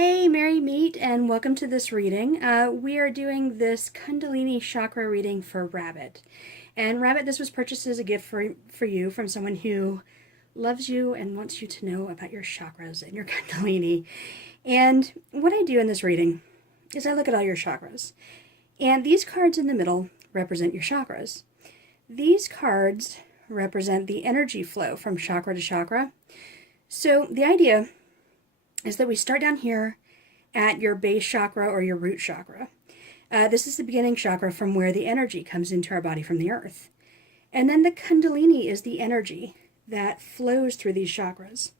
Hey, Merry Meet, and welcome to this reading. We are doing this Kundalini chakra reading for Rabbit. And Rabbit, this was purchased as a gift for you from someone who loves you and wants you to know about your chakras and your Kundalini. And what I do in this reading is I look at all your chakras. And these cards in the middle represent your chakras. These cards represent the energy flow from chakra to chakra. So the idea is that we start down here at your base chakra or your root chakra. This is the beginning chakra from where the energy comes into our body from the earth. And then the Kundalini is the energy that flows through these chakras.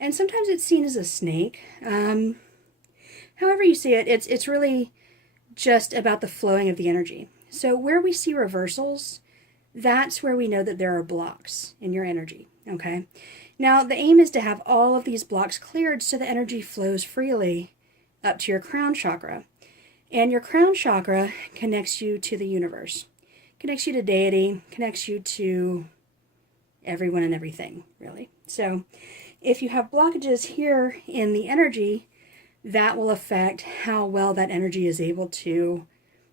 And sometimes it's seen as a snake. However you see it, it's really just about the flowing of the energy. So where we see reversals, that's where we know that there are blocks in your energy, okay? Now, the aim is to have all of these blocks cleared so the energy flows freely up to your crown chakra. And your crown chakra connects you to the universe, connects you to deity, connects you to everyone and everything, really. So if you have blockages here in the energy, that will affect how well that energy is able to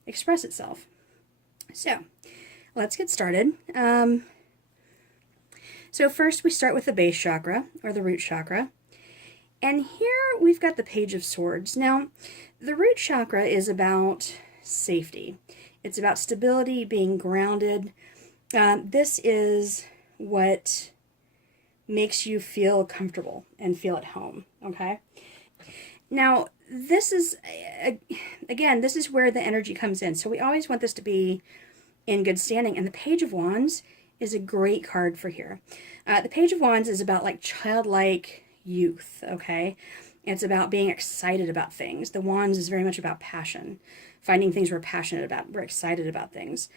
express itself. So let's get started. So first we start with the base chakra, or the root chakra. And here we've got the Page of Swords. Now, the root chakra is about safety. It's about stability, being grounded. This is what makes you feel comfortable and feel at home, okay? Now, this is, again, this is where the energy comes in. So we always want this to be in good standing. And the Page of Wands is a great card for here. The Page of Wands is about like childlike youth, okay? It's about being excited about things. The Wands is very much about passion, finding things we're passionate about, we're excited about things.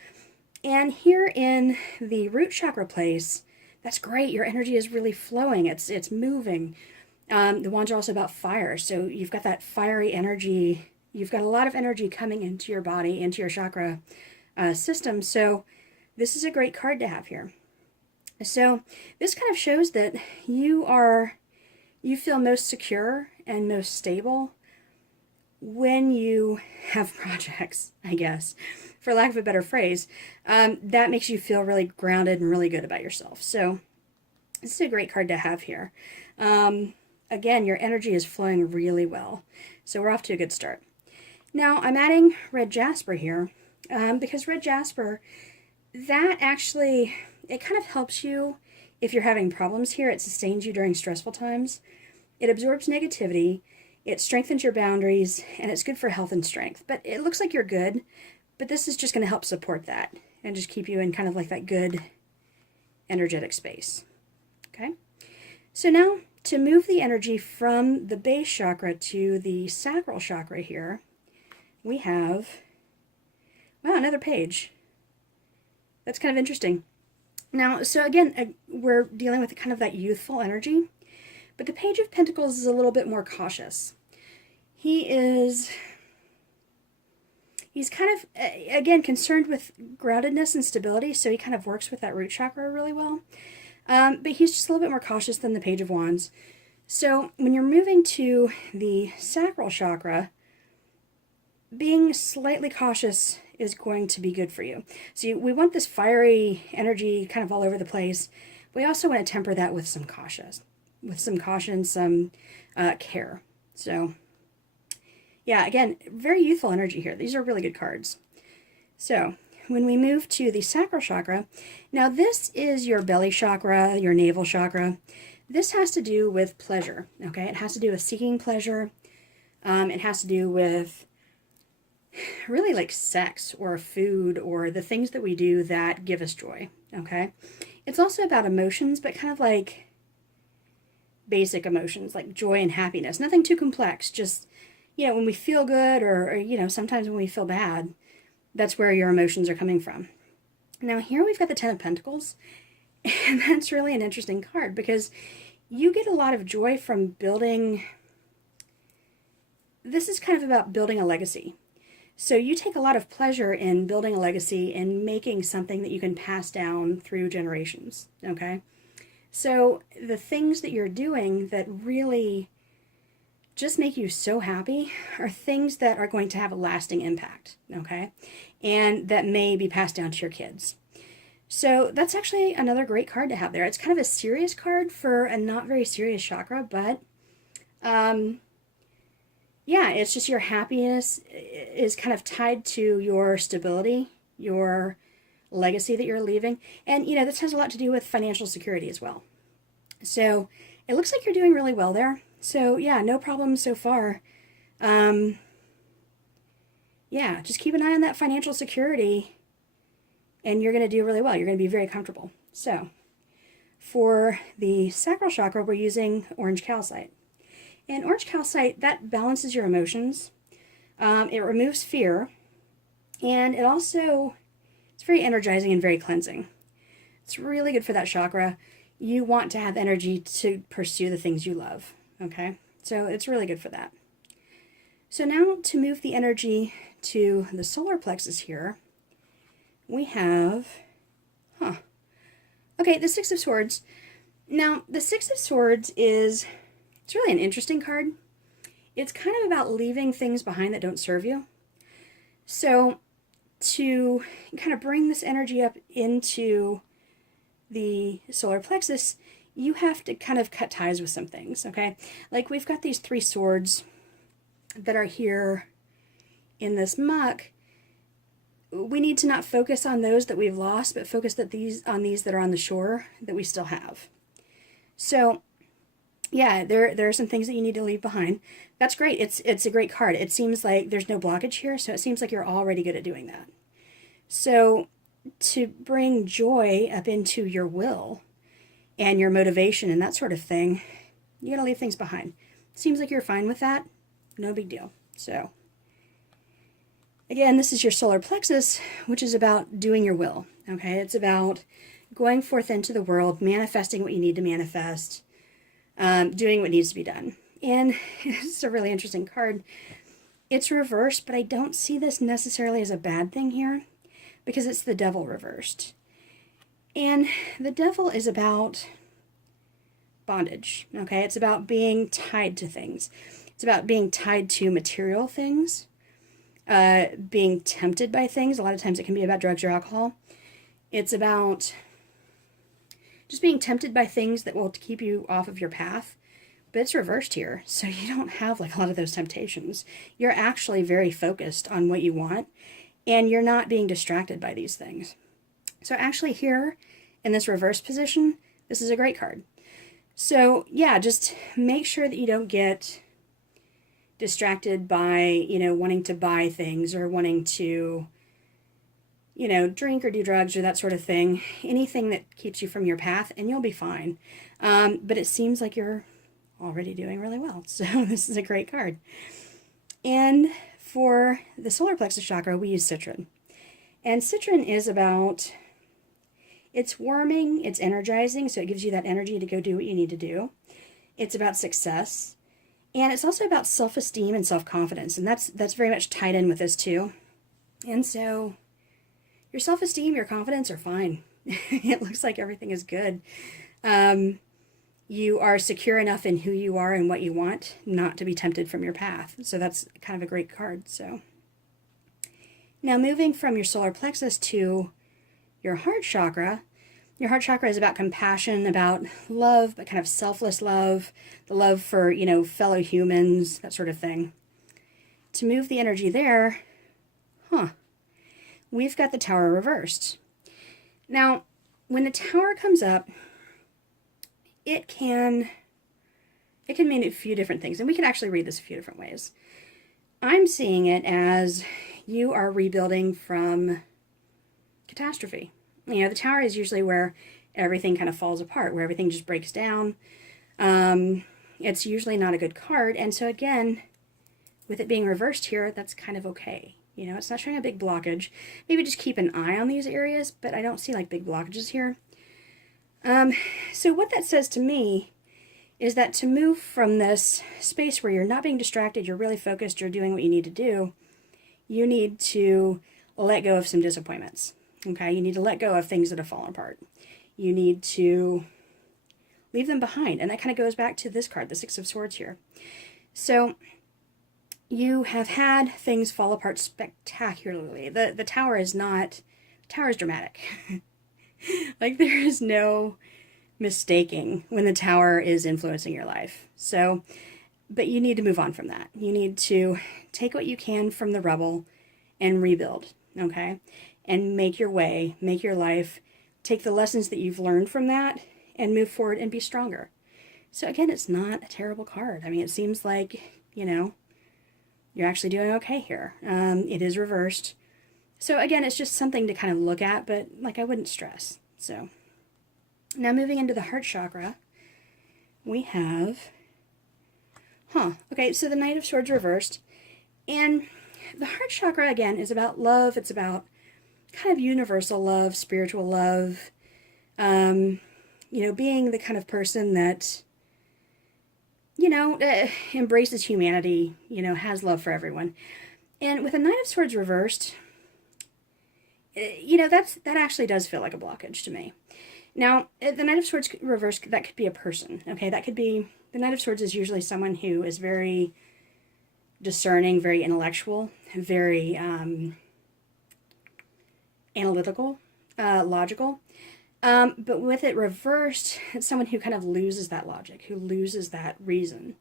And here in the root chakra place, that's great. Your energy is really flowing. It's moving. The Wands are also about fire, so you've got that fiery energy. You've got a lot of energy coming into your body, into your chakra system. So this is a great card to have here. So this kind of shows that you feel most secure and most stable when you have projects, I guess, for lack of a better phrase. That makes you feel really grounded and really good about yourself. So this is a great card to have here. Again, your energy is flowing really well. So we're off to a good start. Now I'm adding red jasper here because red jasper, that actually, it kind of helps you if you're having problems here. It sustains you during stressful times. It absorbs negativity. It strengthens your boundaries, and it's good for health and strength. But it looks like you're good, but this is just going to help support that and just keep you in kind of like that good energetic space. Okay? So now to move the energy from the base chakra to the sacral chakra here, we have, wow, another page. That's kind of interesting. Now, so again, we're dealing with kind of that youthful energy, but the Page of Pentacles is a little bit more cautious. He's kind of, again, concerned with groundedness and stability, so he kind of works with that root chakra really well. But he's just a little bit more cautious than the Page of Wands. So when you're moving to the sacral chakra, being slightly cautious is going to be good for you. So we want this fiery energy kind of all over the place. We also want to temper that with some caution, some care. So yeah, again, very youthful energy here. These are really good cards. So when we move to the sacral chakra, now this is your belly chakra, your navel chakra. This has to do with pleasure, okay? It has to do with seeking pleasure. It has to do with really like sex or food or the things that we do that give us joy, okay? It's also about emotions, but kind of like basic emotions like joy and happiness. Nothing too complex, just, when we feel good or sometimes when we feel bad, that's where your emotions are coming from. Now here we've got the Ten of Pentacles, and that's really an interesting card because you get a lot of joy from building. This is kind of about building a legacy. So you take a lot of pleasure in building a legacy and making something that you can pass down through generations, okay? So the things that you're doing that really just make you so happy are things that are going to have a lasting impact, okay? And that may be passed down to your kids. So that's actually another great card to have there. It's kind of a serious card for a not very serious chakra, but yeah, it's just your happiness is kind of tied to your stability, your legacy that you're leaving. And, you know, this has a lot to do with financial security as well. So it looks like you're doing really well there. So yeah, no problems so far. Yeah, just keep an eye on that financial security and you're going to do really well. You're going to be very comfortable. So for the sacral chakra, we're using orange calcite. And orange calcite, that balances your emotions. It removes fear. And it also, it's very energizing and very cleansing. It's really good for that chakra. You want to have energy to pursue the things you love, okay? So it's really good for that. So now to move the energy to the solar plexus here, we have, okay, the Six of Swords. Now, the Six of Swords it's really an interesting card. It's kind of about leaving things behind that don't serve you. So to kind of bring this energy up into the solar plexus, you have to kind of cut ties with some things, okay? Like we've got these 3 swords that are here in this muck. We need to not focus on those that we've lost, but focus on these that are on the shore that we still have. So yeah, there are some things that you need to leave behind. That's great. It's a great card. It seems like there's no blockage here, so it seems like you're already good at doing that. So to bring joy up into your will and your motivation and that sort of thing, you gotta leave things behind. Seems like you're fine with that. No big deal. So again, this is your solar plexus, which is about doing your will, okay? It's about going forth into the world, manifesting what you need to manifest, doing what needs to be done. And it's a really interesting card. It's reversed, but I don't see this necessarily as a bad thing here because it's the devil reversed. And the devil is about bondage, okay? It's about being tied to things. It's about being tied to material things, being tempted by things. A lot of times it can be about drugs or alcohol. It's about just being tempted by things that will keep you off of your path. But it's reversed here, so you don't have like a lot of those temptations. You're actually very focused on what you want, and you're not being distracted by these things. So actually here, in this reverse position, this is a great card. So yeah, just make sure that you don't get distracted by, you know, wanting to buy things or wanting to, you know, drink or do drugs or that sort of thing. Anything that keeps you from your path, and you'll be fine. But it seems like you're already doing really well. So this is a great card. And for the solar plexus chakra, we use citron. And citron is about, it's warming, it's energizing, so it gives you that energy to go do what you need to do. It's about success. And it's also about self-esteem and self-confidence. And that's very much tied in with this too. And so your self-esteem, your confidence are fine. It looks like everything is good. You are secure enough in who you are and what you want not to be tempted from your path. So that's kind of a great card. So now moving from your solar plexus to your heart chakra. Your heart chakra is about compassion, about love, but kind of selfless love, the love for, you know, fellow humans, that sort of thing. To move the energy there, we've got the Tower reversed. Now, when the Tower comes up, it can mean a few different things, and we can actually read this a few different ways. I'm seeing it as you are rebuilding from catastrophe. You know, the Tower is usually where everything kind of falls apart, where everything just breaks down. It's usually not a good card, and so again, with it being reversed here, that's kind of okay. You know, it's not showing a big blockage. Maybe just keep an eye on these areas, but I don't see like big blockages here. So what that says to me is that to move from this space where you're not being distracted, you're really focused, you're doing what you need to do, you need to let go of some disappointments. Okay, you need to let go of things that have fallen apart. You need to leave them behind. And that kind of goes back to this card, the Six of Swords here. So you have had things fall apart spectacularly. The tower is not, the tower is dramatic. Like there is no mistaking when the tower is influencing your life. So, but you need to move on from that. You need to take what you can from the rubble and rebuild, okay? And make your way, make your life, take the lessons that you've learned from that and move forward and be stronger. So again, it's not a terrible card. I mean, it seems like, you know, you're actually doing okay here. It is reversed. So again, it's just something to kind of look at, but like I wouldn't stress. So now moving into the heart chakra, we have, okay, so the Knight of Swords reversed. And the heart chakra, again, is about love. It's about kind of universal love, spiritual love, you know, being the kind of person that, you know, embraces humanity, you know, has love for everyone. And with the Knight of Swords reversed, you know, that actually does feel like a blockage to me. Now, the Knight of Swords reversed, that could be a person, okay? That could be, the Knight of Swords is usually someone who is very discerning, very intellectual, very analytical, logical. But with it reversed, it's someone who kind of loses that logic, who loses that reason,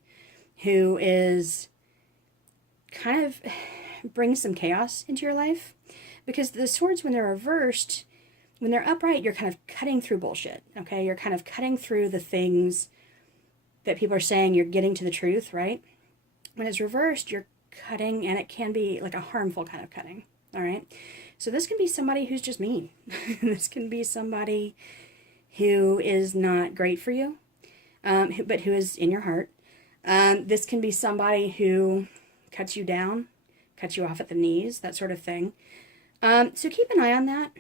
who is kind of brings some chaos into your life. Because the swords, when they're reversed, when they're upright, you're kind of cutting through bullshit, okay? You're kind of cutting through the things that people are saying, you're getting to the truth, right? When it's reversed, you're cutting, and it can be like a harmful kind of cutting, all right? So this can be somebody who's just mean. This can be somebody who is not great for you, but who is in your heart. This can be somebody who cuts you down, cuts you off at the knees, that sort of thing. So keep an eye on that.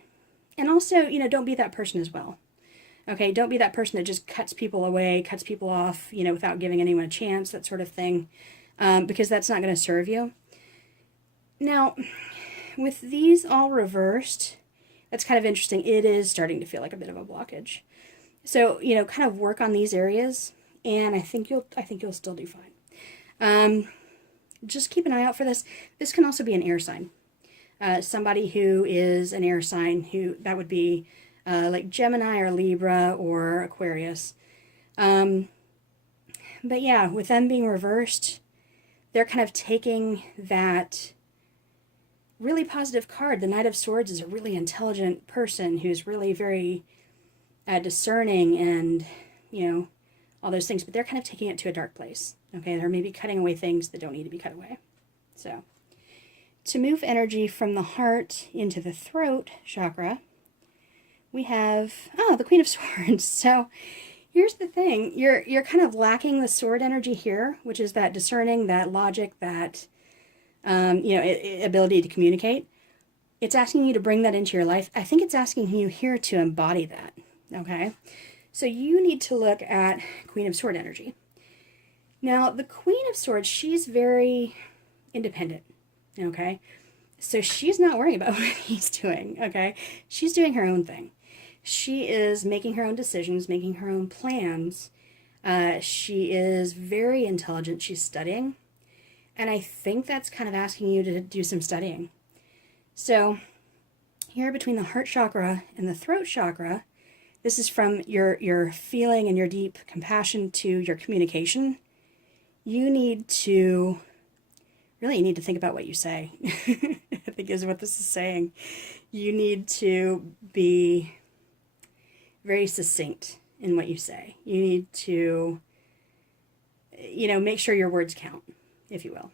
And also, you know, don't be that person as well. Okay, don't be that person that just cuts people away, cuts people off, you know, without giving anyone a chance, that sort of thing, because that's not going to serve you. Now, with these all reversed, that's kind of interesting. It is starting to feel like a bit of a blockage. So, you know, kind of work on these areas, and I think you'll still do fine. Just keep an eye out for this. This can also be an air sign. Somebody who is an air sign, who that would be like Gemini or Libra or Aquarius. But yeah, with them being reversed, they're kind of taking that really positive card. The Knight of Swords is a really intelligent person who's really very discerning and, you know, all those things. But they're kind of taking it to a dark place. Okay, they're maybe cutting away things that don't need to be cut away. So to move energy from the heart into the throat chakra, we have, the Queen of Swords. So here's the thing. You're kind of lacking the sword energy here, which is that discerning, that logic, that, you know, ability to communicate. It's asking you to bring that into your life. I think it's asking you here to embody that, okay? So you need to look at Queen of Sword energy. Now, the Queen of Swords, she's very independent. Okay, so she's not worrying about what he's doing, okay? She's doing her own thing. She is making her own decisions, making her own plans. She is very intelligent. She's studying. And I think that's kind of asking you to do some studying. So here between the heart chakra and the throat chakra, this is from your feeling and your deep compassion to your communication. You need to think about what you say. I think is what this is saying. You need to be very succinct in what you say. You need to, you know, make sure your words count, if you will.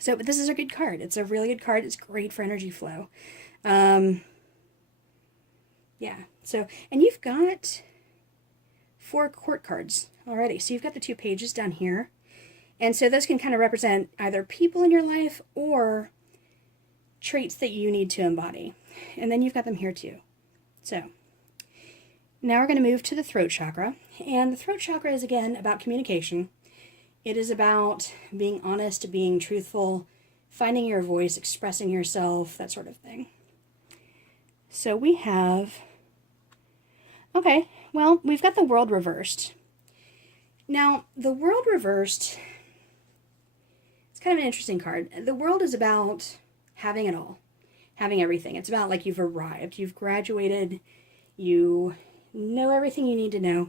So, but this is a good card. It's a really good card. It's great for energy flow. Yeah. So, and you've got 4 court cards already. So you've got the 2 pages down here. And so those can kind of represent either people in your life or traits that you need to embody. And then you've got them here too. So now we're going to move to the throat chakra. And the throat chakra is, again, about communication. It is about being honest, being truthful, finding your voice, expressing yourself, that sort of thing. So we have, okay, well, we've got the world reversed. Now, the world reversed, kind of an interesting card. The world is about having it all, having everything. It's about like you've arrived, you've graduated, you know everything you need to know.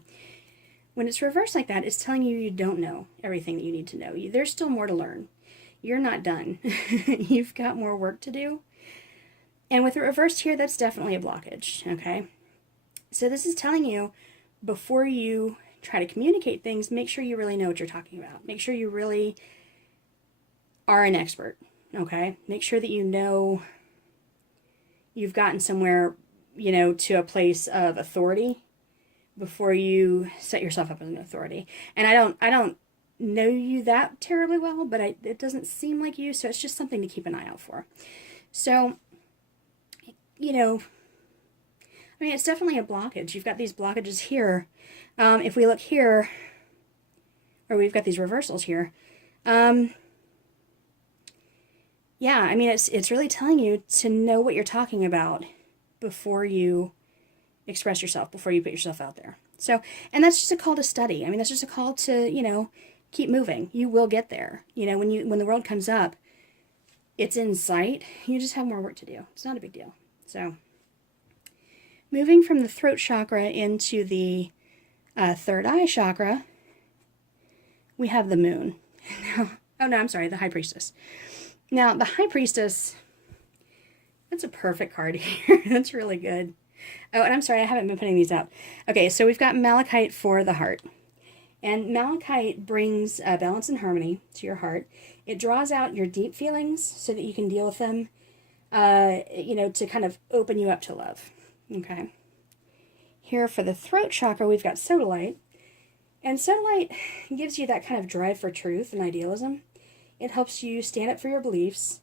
When it's reversed like that, it's telling you you don't know everything that you need to know. There's still more to learn. You're not done. You've got more work to do. And with it reversed here, that's definitely a blockage, okay? So this is telling you, before you try to communicate things, make sure you really know what you're talking about. Make sure you really are an expert, okay? Make sure that you know you've gotten somewhere, you know, to a place of authority before you set yourself up as an authority. And I don't know you that terribly well, but it doesn't seem like you, so it's just something to keep an eye out for. So, you know, I mean, it's definitely a blockage. You've got these blockages here. If we look here, or we've got these reversals here, yeah, I mean, it's really telling you to know what you're talking about before you express yourself, before you put yourself out there. So, and that's just a call to study. I mean, that's just a call to, you know, keep moving. You will get there. You know, when the world comes up, it's in sight. You just have more work to do. It's not a big deal. So, moving from the throat chakra into the third eye chakra, we have the moon. Oh no, I'm sorry, the high priestess. Now, the high priestess, that's a perfect card here. That's really good. Oh, and I'm sorry, I haven't been putting these out. Okay, so we've got malachite for the heart. And malachite brings balance and harmony to your heart. It draws out your deep feelings so that you can deal with them, you know, to kind of open you up to love. Okay. Here for the throat chakra, we've got sodalite. And sodalite gives you that kind of drive for truth and idealism. It helps you stand up for your beliefs.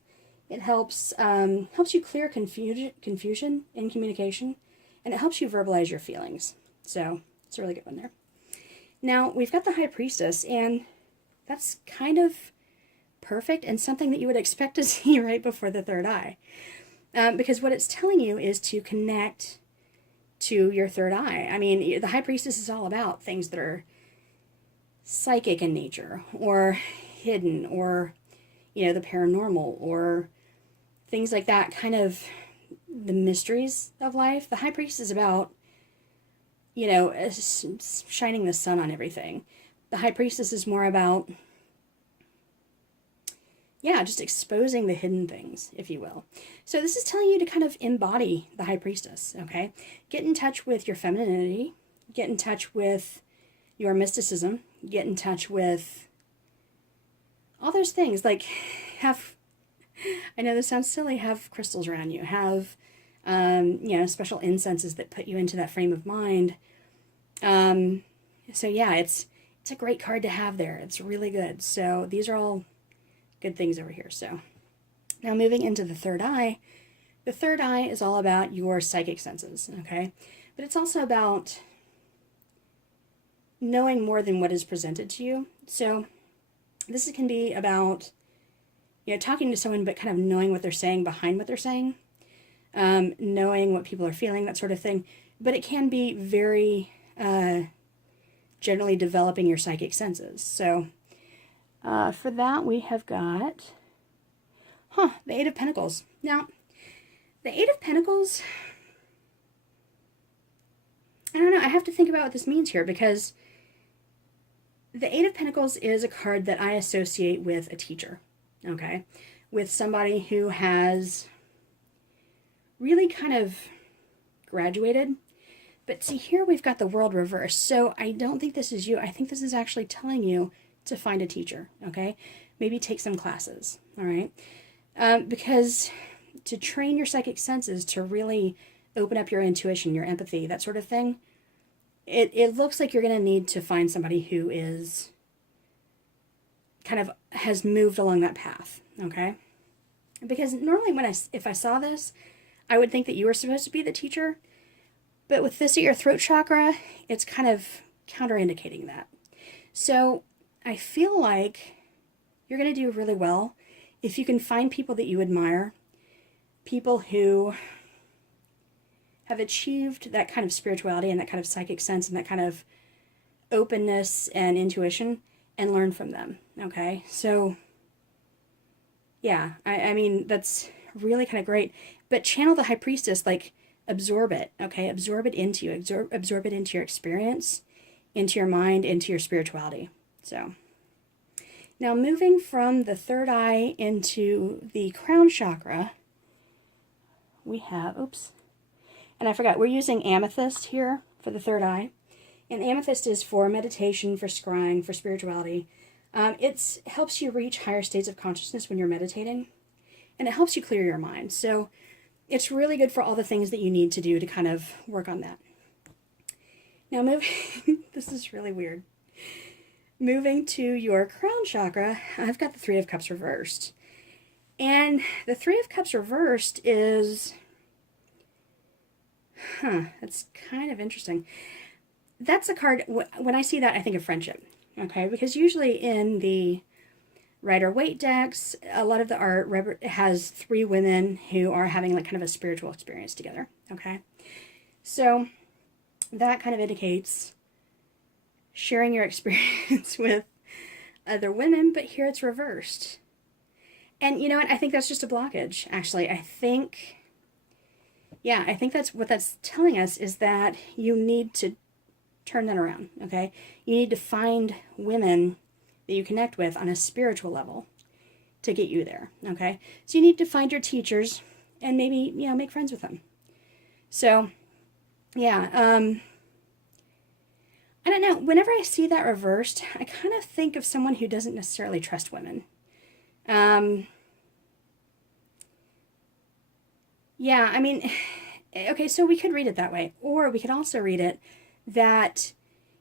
It helps you clear confusion in communication, and it helps you verbalize your feelings. So it's a really good one there. Now we've got the high priestess, and that's kind of perfect and something that you would expect to see right before the third eye, because what it's telling you is to connect to your third eye. I mean, the high priestess is all about things that are psychic in nature, or hidden, or, you know, the paranormal, or things like that, kind of the mysteries of life. The high priest is about, you know, shining the sun on everything. The high priestess is more about, yeah, just exposing the hidden things, if you will. So this is telling you to kind of embody the high priestess, okay? Get in touch with your femininity, get in touch with your mysticism, get in touch with all those things, like have, I know this sounds silly, have crystals around you, have, you know, special incenses that put you into that frame of mind. So yeah, it's a great card to have there. It's really good. So these are all good things over here. So now moving into the third eye is all about your psychic senses, okay? But it's also about knowing more than what is presented to you. So this can be about, you know, talking to someone, but kind of knowing what they're saying behind what they're saying, knowing what people are feeling, that sort of thing. But it can be very generally developing your psychic senses. So for that, we have got, the Eight of Pentacles. Now, the Eight of Pentacles, I don't know, I have to think about what this means here, because the Eight of Pentacles is a card that I associate with a teacher, okay? With somebody who has really kind of graduated. But see, here we've got the world reversed. So I don't think this is you. I think this is actually telling you to find a teacher, okay? Maybe take some classes, all right? Because to train your psychic senses, to really open up your intuition, your empathy, that sort of thing, it looks like you're going to need to find somebody who is kind of has moved along that path, okay? Because normally if I saw this, I would think that you were supposed to be the teacher. But with this at your throat chakra, it's kind of counterindicating that. So I feel like you're going to do really well if you can find people that you admire, people who have achieved that kind of spirituality and that kind of psychic sense and that kind of openness and intuition, and learn from them, okay? So Yeah, I mean, that's really kind of great. But channel the high priestess, like absorb it, okay? Absorb it into you, absorb it into your experience, into your mind, into your spirituality. So now moving from the third eye into the crown chakra, we have, oops, and I forgot, we're using amethyst here for the third eye. And amethyst is for meditation, for scrying, for spirituality. It helps you reach higher states of consciousness when you're meditating, and it helps you clear your mind. So it's really good for all the things that you need to do to kind of work on that. Now moving, this is really weird. Moving to your crown chakra, I've got the Three of Cups reversed. And the Three of Cups reversed is, that's kind of interesting. That's a card, when I see that, I think of friendship, okay? Because usually in the Rider-Waite decks, a lot of the art has three women who are having like kind of a spiritual experience together, okay? So that kind of indicates sharing your experience with other women, but here it's reversed. And you know what? I think that's just a blockage, actually. I think that's what that's telling us, is that you need to turn that around, okay? You need to find women that you connect with on a spiritual level to get you there, okay? So you need to find your teachers and maybe, make friends with them. So, yeah, I don't know. Whenever I see that reversed, I kind of think of someone who doesn't necessarily trust women. Yeah, I mean, okay, so we could read it that way. Or we could also read it that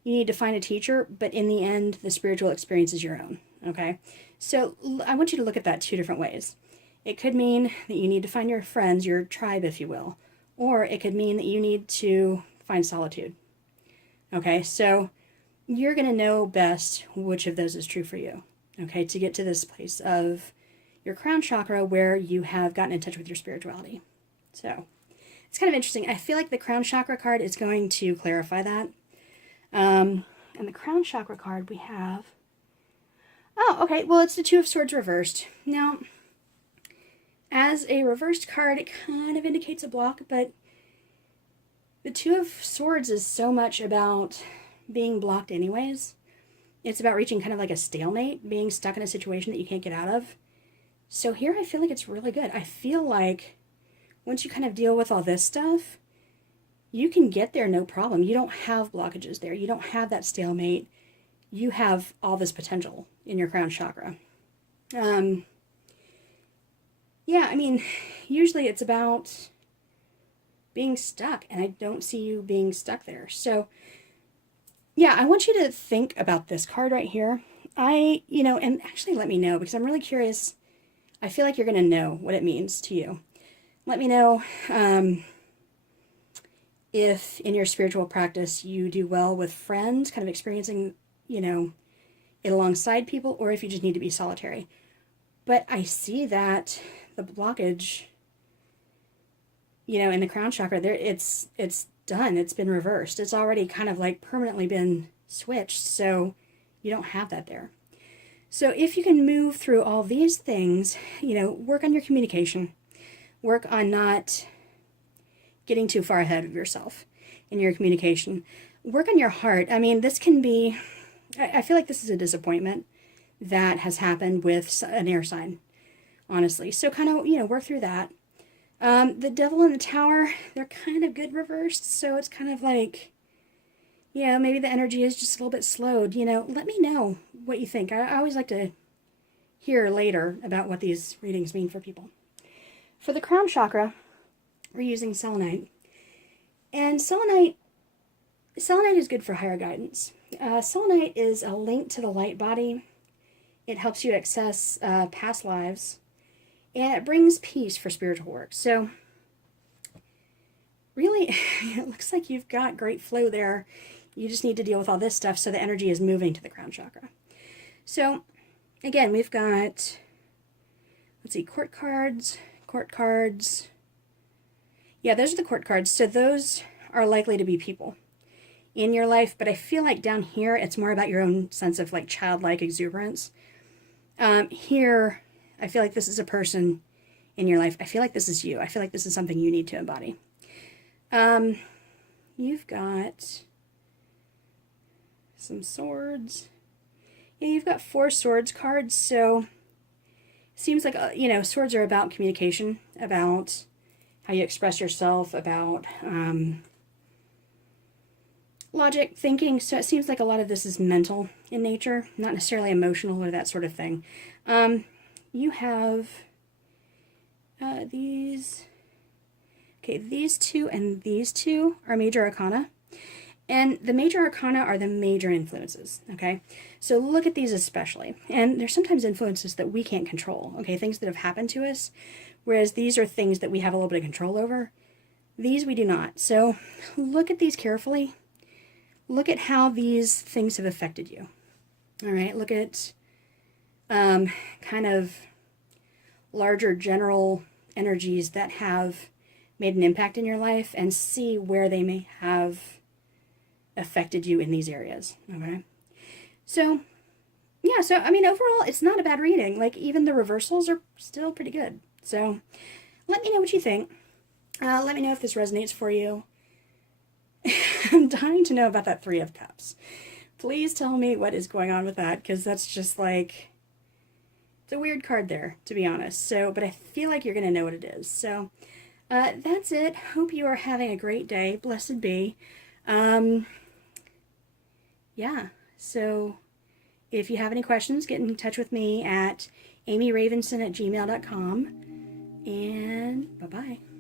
you need to find a teacher, but in the end, the spiritual experience is your own, okay? So I want you to look at that two different ways. It could mean that you need to find your friends, your tribe, if you will. Or it could mean that you need to find solitude, okay? So you're going to know best which of those is true for you, okay, to get to this place of your crown chakra where you have gotten in touch with your spirituality. So it's kind of interesting. I feel like the crown chakra card is going to clarify that. And the crown chakra card we have, oh, okay, well, it's the Two of Swords reversed. Now, as a reversed card, it kind of indicates a block, but the Two of Swords is so much about being blocked anyways. It's about reaching kind of like a stalemate, being stuck in a situation that you can't get out of. So here I feel like it's really good. I feel like once you kind of deal with all this stuff, you can get there no problem. You don't have blockages there. You don't have that stalemate. You have all this potential in your crown chakra. Yeah, I mean, usually it's about being stuck, and I don't see you being stuck there. So, yeah, I want you to think about this card right here. And actually let me know, because I'm really curious. I feel like you're going to know what it means to you. Let me know if in your spiritual practice you do well with friends, kind of experiencing, it alongside people, or if you just need to be solitary. But I see that the blockage, in the crown chakra, there it's done. It's been reversed. It's already kind of like permanently been switched, so you don't have that there. So if you can move through all these things, work on your communication, work on not getting too far ahead of yourself in your communication. Work on your heart. I mean, this can be, I feel like this is a disappointment that has happened with an air sign, honestly. So kind of, work through that. The Devil and the Tower, they're kind of good reversed, so it's kind of like, maybe the energy is just a little bit slowed. Let me know what you think. I always like to hear later about what these readings mean for people. For the crown chakra, we're using selenite. And selenite is good for higher guidance. Selenite is a link to the light body. It helps you access past lives. And it brings peace for spiritual work. So, really, it looks like you've got great flow there. You just need to deal with all this stuff so the energy is moving to the crown chakra. So, again, we've got, court cards. Yeah, those are the court cards. So those are likely to be people in your life, but I feel like down here, it's more about your own sense of like childlike exuberance. Here, I feel like this is a person in your life. I feel like this is you. I feel like this is something you need to embody. You've got some swords. Yeah, you've got 4 swords cards, so seems like, you know, swords are about communication, about how you express yourself, about logic, thinking. So it seems like a lot of this is mental in nature, not necessarily emotional or that sort of thing. You have these. Okay, these 2 and these 2 are major arcana. And the major arcana are the major influences, okay? So look at these especially. And there's sometimes influences that we can't control, okay? Things that have happened to us, whereas these are things that we have a little bit of control over. These we do not. So look at these carefully. Look at how these things have affected you. All right, look at kind of larger general energies that have made an impact in your life and see where they may have affected you in these areas. Okay, so yeah, so I mean, overall it's not a bad reading. Like, even the reversals are still pretty good. So let me know what you think. Let me know if this resonates for you. I'm dying to know about that 3 of Cups. Please tell me what is going on with that, because that's just like, it's a weird card there, to be honest. So, but I feel like you're going to know what it is. So that's it. Hope you are having a great day. Blessed be. Yeah, so if you have any questions, get in touch with me at amyravenson@gmail.com, and bye-bye.